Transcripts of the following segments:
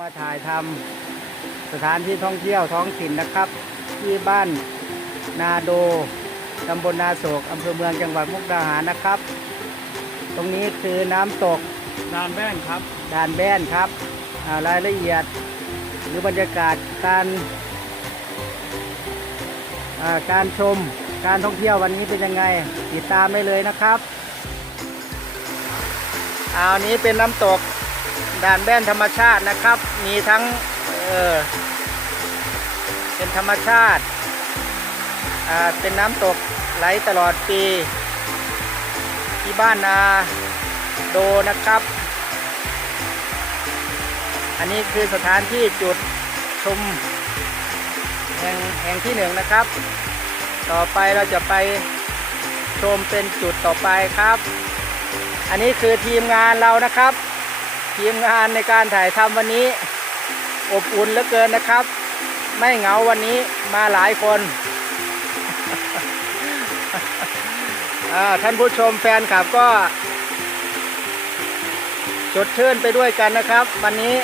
มาถ่ายทำสถานที่ท่องเที่ยวท้องถิ่นนะครับ ที่บ้านนาโดตำบลนาโศกอำเภอเมืองจังหวัดมุกดาหารนะครับ ตรงนี้คือน้ำตกนานแบ้นครับด่านแบ้นครับอ่ารายละเอียดหรือบรรยากาศการอ่าการชมการท่องเที่ยววันนี้เป็นยังไง ติดตามได้เลยนะครับอาอันนี้เป็นน้ำตก ด่านแบ้นธรรมชาตินะครับ มีทั้งเออเป็นธรรมชาติอ่าเป็นน้ำตกไหลตลอดปี ที่บ้านนาโดนะครับ อันนี้คือสถานที่จุดชมแห่งแห่งที่หนึ่งนะครับ ต่อไปเราจะไปชมเป็นจุดต่อไปครับ อันนี้คือทีมงานเรานะครับ ทีมงานในการถ่ายทำวันนี้ อบอุ่นเหลือเกินนะครับ ไม่เหงาวันนี้มาหลายคนท่านผู้ชมแฟนคลับก็จดชื่นไปด้วยกันนะครับ วันนี้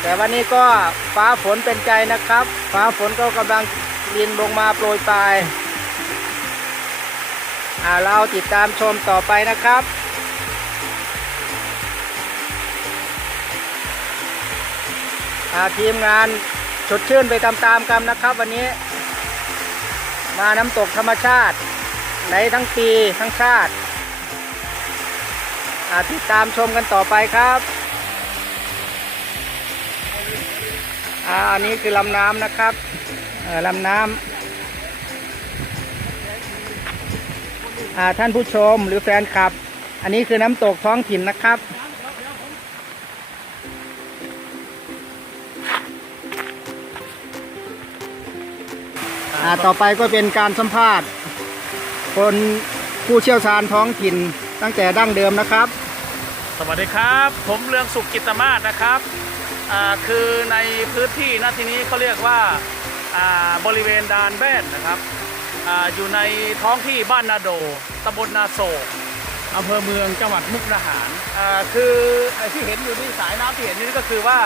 แต่วันนี้ก็ฟ้าฝนเป็นใจนะครับ ฟ้าฝนก็กำลังรินลงมาโปรยปลายเราติดตามชมต่อไปนะครับ ทีมงานสดชื่นไปตามๆกันนะครับ วันนี้ มาน้ำตกธรรมชาติไหลทั้งปีทั้งชาติอาติดตามชมกันต่อไปครับอันนี้คือลำน้ำนะครับลำน้ำท่านผู้ชมหรือแฟนคลับ อันนี้คือน้ำตกท้องถิ่นนะครับ ต่อไปก็เป็นการสัมภาษณ์ คนผู้เชี่ยวชาญท้องถิ่นตั้งแต่ดั้งเดิมนะครับ สวัสดีครับ ผมเรืองสุขกิตมาศนะครับคือในพื้นที่ณที่นี้เขาเรียกว่าบริเวณดานแบนนะครับออยู่ในท้องที่บ้านนาโดตำบลนาโศกอำเภอเมืองจังหวัดมุกดาหารคือที่เห็นอยู่นี่สายน้ำที่เห็นนี่ก็คือว่า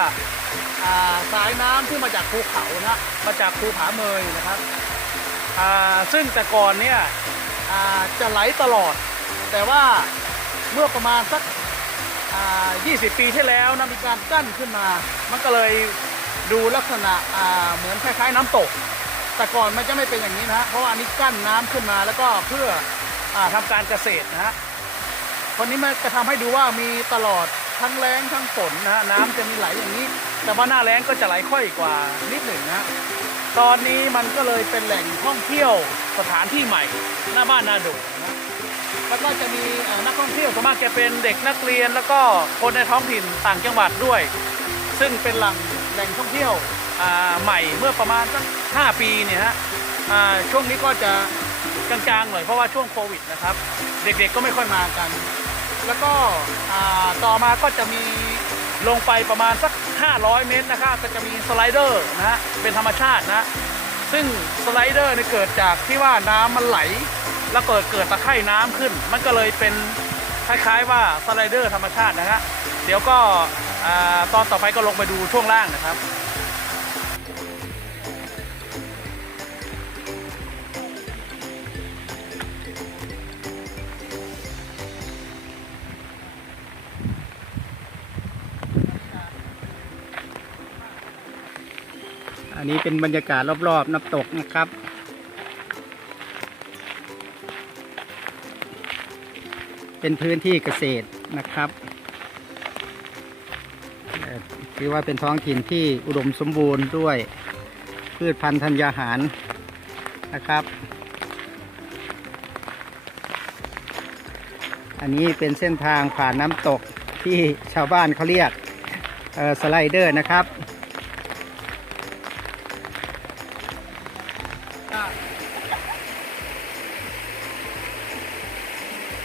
สายน้ำที่มาจากภูเขานะมาจากภูผาเมยนะครับ ซึ่งแต่ก่อนเนี่ยจะไหลตลอด แต่ว่าเมื่อประมาณสัก 20 ปีที่แล้วนะมีการกั้นขึ้นมา มันก็เลยดูลักษณะเหมือนคล้ายๆ น้ำตก แต่ก่อนมันจะไม่เป็นอย่างนี้นะฮะเพราะว่าอันนี้กั้นน้ำขึ้นมาแล้วก็เพื่ออทำการเกษตรนะฮะคนนี้มันจะทำให้ดูว่ามีตลอดทั้งแล้งทั้งฝนนะฮะน้ำจะมีไหลอย่างนี้ แต่ว่าหน้าแล้งก็จะไหลค่อยกว่านิดหนึ่งนะ ตอนนี้มันก็เลยเป็นแหล่งท่องเที่ยวสถานที่ใหม่หน้าบ้านนาโดนะแล้วก็จะมีนักท่องเที่ยวส่วนมากจะเป็นเด็กนักเรียนแล้วก็คนในท้องถิ่นต่างจังหวัดด้วย ซึ่งเป็นหลังแหล่งท่องเที่ยวใหม่เมื่อประมาณสัก5ปีเนี่ยฮะช่วงนี้ก็จะจางๆหน่อยเพราะว่าช่วงโควิดนะครับ เด็กๆก็ไม่ค่อยมากัน แล้วก็ต่อมาก็จะมีลงไปประมาณสัก 500 เมตรนะครับก็จะมีสไลเดอร์นะฮะเป็นธรรมชาตินะ ซึ่งสไลเดอร์เนี่ยเกิดจากที่ว่าน้ำมันไหล แล้วเกิดเกิดตะไคร่น้ำขึ้น มันก็เลยเป็นคล้ายๆ ว่าสไลเดอร์ธรรมชาตินะฮะเดี๋ยวก็อตอนต่อไปก็ลงไปดูช่วงล่างนะครับ อันนี้เป็นบรรยากาศรอบๆน้ำตกนะครับ เป็นพื้นที่เกษตรนะครับถือว่าเป็นท้องถิ่นที่อุดมสมบูรณ์ด้วยพืชพันธุ์ธัญญาหารนะครับ อันนี้เป็นเส้นทางผ่านน้ำตกที่ชาวบ้านเขาเรียกสไลเดอร์นะครับ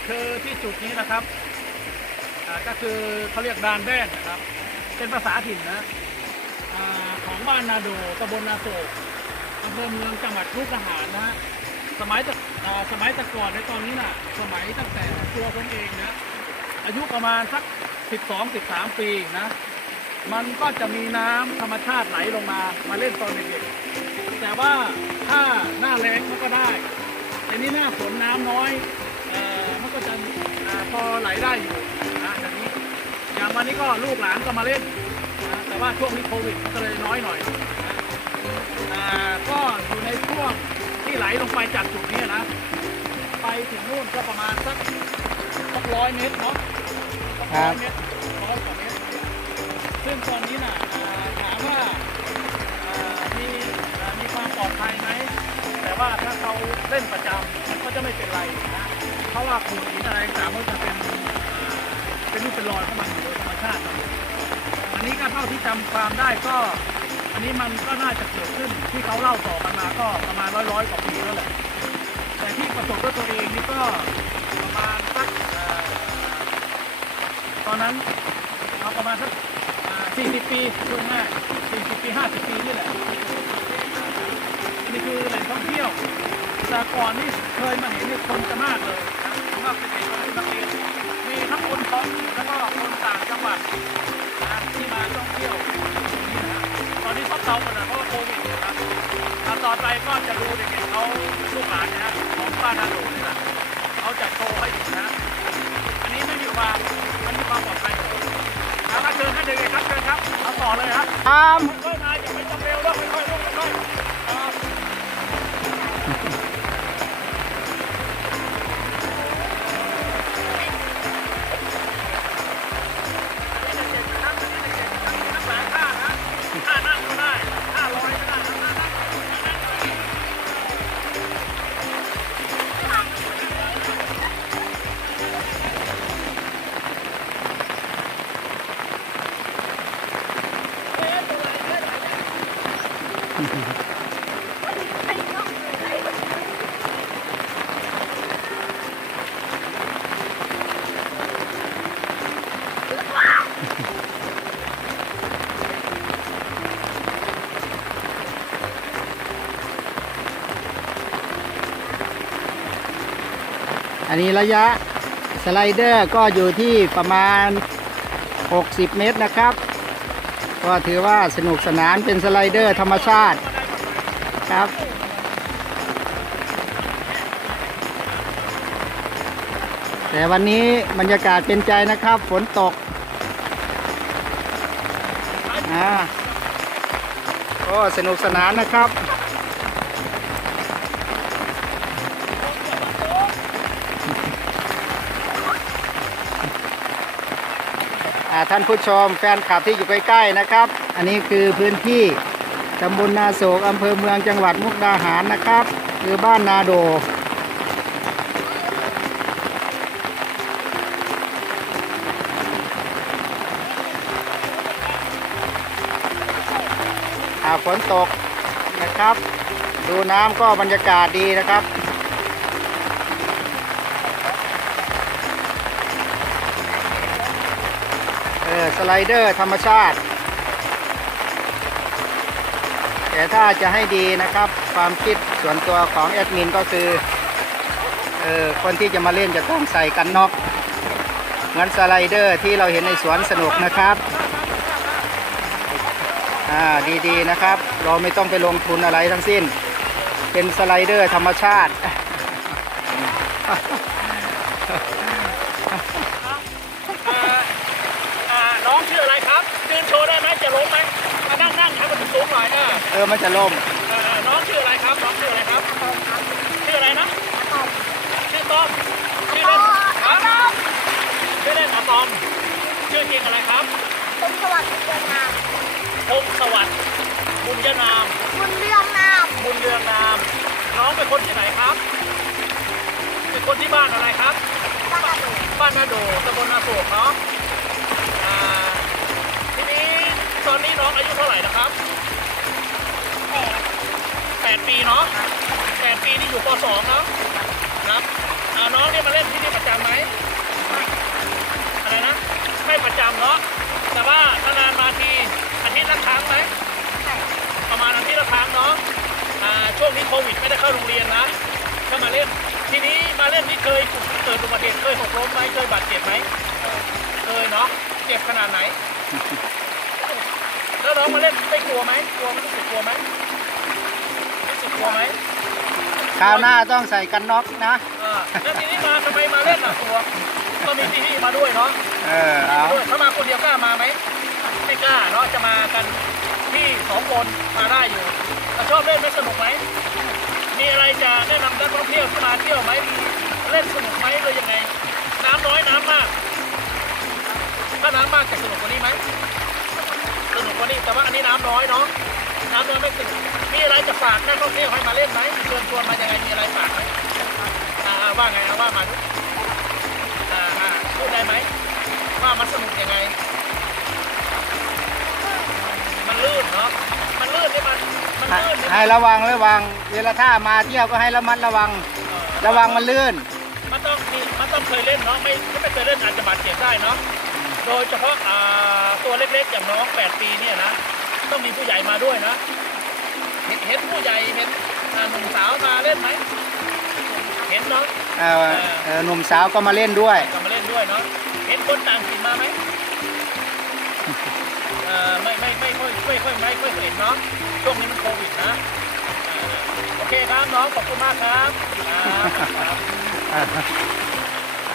คือที่จุดนี้นะครับก็คือเขาเรียกดานแบนนะครับ เป็นภาษาถิ่นนะอของบ้านนาโดตำบลนาโศกอำเภอเมืองจังหวัดมุกดาหารนะฮะสมัยต่อ่าสมัยต่ก่อนในตอนนี้น่ะ สมัยตั้งแต่ตัวผมเองนะอายุประมาณสัก 12 13 ปีนะ มันก็จะมีน้ำธรรมชาติไหลลงมามาเล่นตอนเด็กๆ แต่ว่าถ้าหน้าแล้งมันก็ได้แต่นี่หน้าฝนน้ำน้อยเอ่อมันก็จะอ่าพอไหลได้อยู่นะอย่างนี้ อย่างวันนี้ก็ลูกหลานก็มาเล่นนะแต่ว่าช่วงนี้โควิดก็เลยน้อยหน่อยนะอ่าก็อยู่ในช่วงที่ไหลลงไปจากจุดนี้นะ ไปถึงนู่นก็ประมาณสักสักร้อยเมตรเนาะสักร้อยเมตรร้อยกว่าเมตร ซึ่งตอนนี้น่ะอ่าถามว่าอ่ามี มีความปลอดภัยไหมแต่ว่าถ้าเขาเล่นประจำมันก็จะไม่เป็นไรนะเพราะว่าขูดหินอะไรต่างมันจะเป็นเป็นรูปเป็นรอยของมันอยู่โดยธรรมชาติอันนี้ก็เท่าที่จำความได้ก็ อันนี้มันก็น่าจะเกิดขึ้นที่เขาเล่าต่อกันมาก็ประมาณร้อยร้อยกว่าปีแล้วแหละแต่ที่ประสบด้วยตัวเองนี่ก็ประมาณสักตอนนั้นเอาประมาณสักสี่สิบปีช่วงแรกสี่สิบปีห้าสิบปีนี่แหละ คือแหล่งท่องเที่ยว แต่ก่อนนี่เคยมาเห็นนี่คนจะมากเลย อันนี้ระยะสไลเดอร์ก็อยู่ที่ประมาณ 60 เมตรนะครับ ก็ถือว่าสนุกสนานเป็นสไลเดอร์ธรรมชาติครับแต่วันนี้บรรยากาศเป็นใจนะครับ ฝนตกอ่าก็สนุกสนานนะครับ ท่านผู้ชมแฟนคลับที่อยู่ใกล้ๆนะครับ อันนี้คือพื้นที่ตำบลนาโศกอำเภอเมืองจังหวัดมุกดาหารนะครับ คือบ้านนาโดอ่าฝนตกนะครับ ดูน้ำก็บรรยากาศดีนะครับ สไลเดอร์ธรรมชาติ แต่ถ้าจะให้ดีนะครับ ความคิดส่วนตัวของแอดมินก็คือเออคนที่จะมาเล่นจะต้องใส่กันน็อกเหมือนสไลเดอร์ที่เราเห็นในสวนสนุกนะครับอ่าดีๆนะครับ เราไม่ต้องไปลงทุนอะไรทั้งสิ้น เป็นสไลเดอร์ธรรมชาติ อ่าน้องชื่ออะไรครับยืนโชว์ได้ไหมจะล้มไหมมานั่งนั่งให้มันสูงหน่ อยนะเออมันจะล่มเออน้องชื่ออะไรครับน้องชื่ออะไรครับชื่ออะไรนะชื่อต้อมชื่อเล่นครับชื่อเล่นอะตอมชื่อจริงอะไรครับผมสวัสดิ์บุญเรืองนามพงศวัสดิ์บุญยนามบุญเรืองนามบุญเรืองนาม น้องเป็นคนที่ไหนครับ เป็นคนที่บ้านอะไรครับบ้านนาโดบ้านนาโดตำบลนาโศกเนาะอ่าทีนี้ตอนนี้น้องอายุเท่าไหร่นะครับ 8 ปีเนาะ8ปีนี่อยู่ป .2 เนาะครับน้องเนี่ยมาเล่นที่นี่ประจำไหมอะไรนะไม่ประจำเนาะแต่ว่าถ้านานมาทีอาทิตย์ละครั้งไหมประมาณอาทิตย์ละครั้งเนาะช่วงนี้โควิดไม่ได้เข้าโรงเรียนนะก็มาเล่นทีนี้มาเล่นนี่เคยเกิดอุบัติเหตุเคยหกล้มไหมเคยบาดเจ็บไหมเคยเนาะเจ็บขนาดไหนแล้วน้องมาเล่นไม่กลัวไหมกลัวมัรู้สึกกลัวไหม กกลัวไหมคราวหน้าต้องใส่กันน็อกนะอ่าแล้วทีนี้มาทำไมมาเล่นอะกลัวก็มีพี่ๆมาด้วยเนาะเออเอาด้วยถ้ามาคนเดียวกล้ามาไหมไม่กล้าเนาะจะมากันที่สองคนมาได้อยู่แต่ชอบเล่นไหมสนุกไหมมีอะไรจะแนะนำนักท่องเที่ยวที่มาเที่ยวไหมเล่นสนุกไหมหรือยังไง น้ำน้อยน้ำมาก ถ้าน้ำมากจะสนุกกว่านี้ไหมสนุกกว่านี้แต่ว่าอันนี้น้ำน้อยเนาะน้ำน้อยไม่สนุก มีอะไรจะฝากนักท่องเที่ยวให้มาเล่นไหมเชิญชวนมายังไงมีอะไรฝากไหมอ่าอ่าว่าไงเอาว่ามาดูอ่าอ่าพูดได้ไหมว่ามันสนุกยังไง มันลื่นเนาะมันลื่นนี่มันมันให้ลื่นนี่ให้ระวังระวังเวลาถ้ามาเที่ยวก็ให้ระมัดระวังเออระวังมันลื่น มันต้องมีมันต้องเคยเล่นเนาะไม่ถ้าไม่เคยเล่นอาจจะบาดเจ็บได้เนาะโดยเฉพาะอ่าตัวเล็กๆอย่างน้อง 8 ปีเนี่ยนะต้องมีผู้ใหญ่มาด้วยนะ เห็นเห็นผู้ใหญ่เห็นอ่าหนุ่มสาวมาเล่นไหมเห็นเนาะเอ่อเอ่อหนุ่มสาวก็มาเล่นด้วย ก็มาเล่นด้วยเนาะเห็นคนต่างถิ่นมาไหมเอ่อไม่ไม่ไม่ไม่ไม่ค่อยไม่ค่อยเห็นเนาะช่วงนี้มันโควิดนะเอ่อโอเคครับน้องขอบคุณมากครับครับ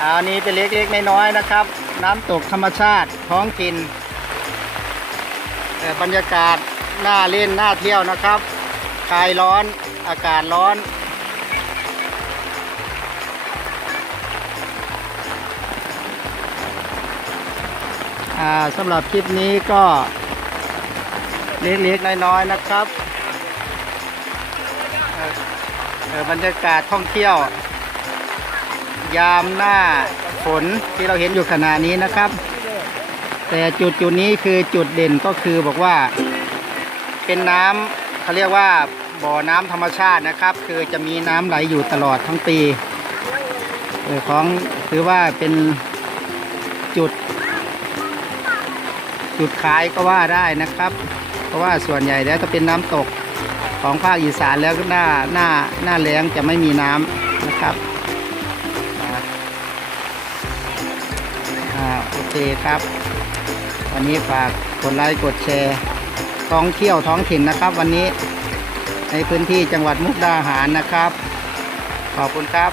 อ่าอันนี้เป็นเล็กๆน้อยๆนะครับ น้ำตกธรรมชาติท้องถิ่นเอ่อบรรยากาศน่าเล่นน่าเที่ยวนะครับ คลายร้อน อากาศร้อนอ่าสำหรับคลิปนี้ก็เล็กๆน้อยๆนะครับเออบรรยากาศท่องเที่ยว ยามหน้าฝนที่เราเห็นอยู่ขณะนี้นะครับ แต่จุดจุดนี้คือจุดเด่นก็คือบอกว่าเป็นน้ำเขาเรียกว่า บ่อน้ำธรรมชาตินะครับ คือจะมีน้ำไหลอยู่ตลอดทั้งปีเออของถือว่าเป็นจุด จุดขายก็ว่าได้นะครับ เพราะว่าส่วนใหญ่แล้วจะเป็นน้ำตกของภาคอีสานแล้วก็หน้าหน้าหน้าแล้งจะไม่มีน้ำนะครับอ่าโอเคครับ วันนี้ฝากกดไลค์กดแชร์ท่องเที่ยวท้องถิ่นนะครับ วันนี้ ในพื้นที่จังหวัดมุกดาหารนะครับ ขอบคุณครับ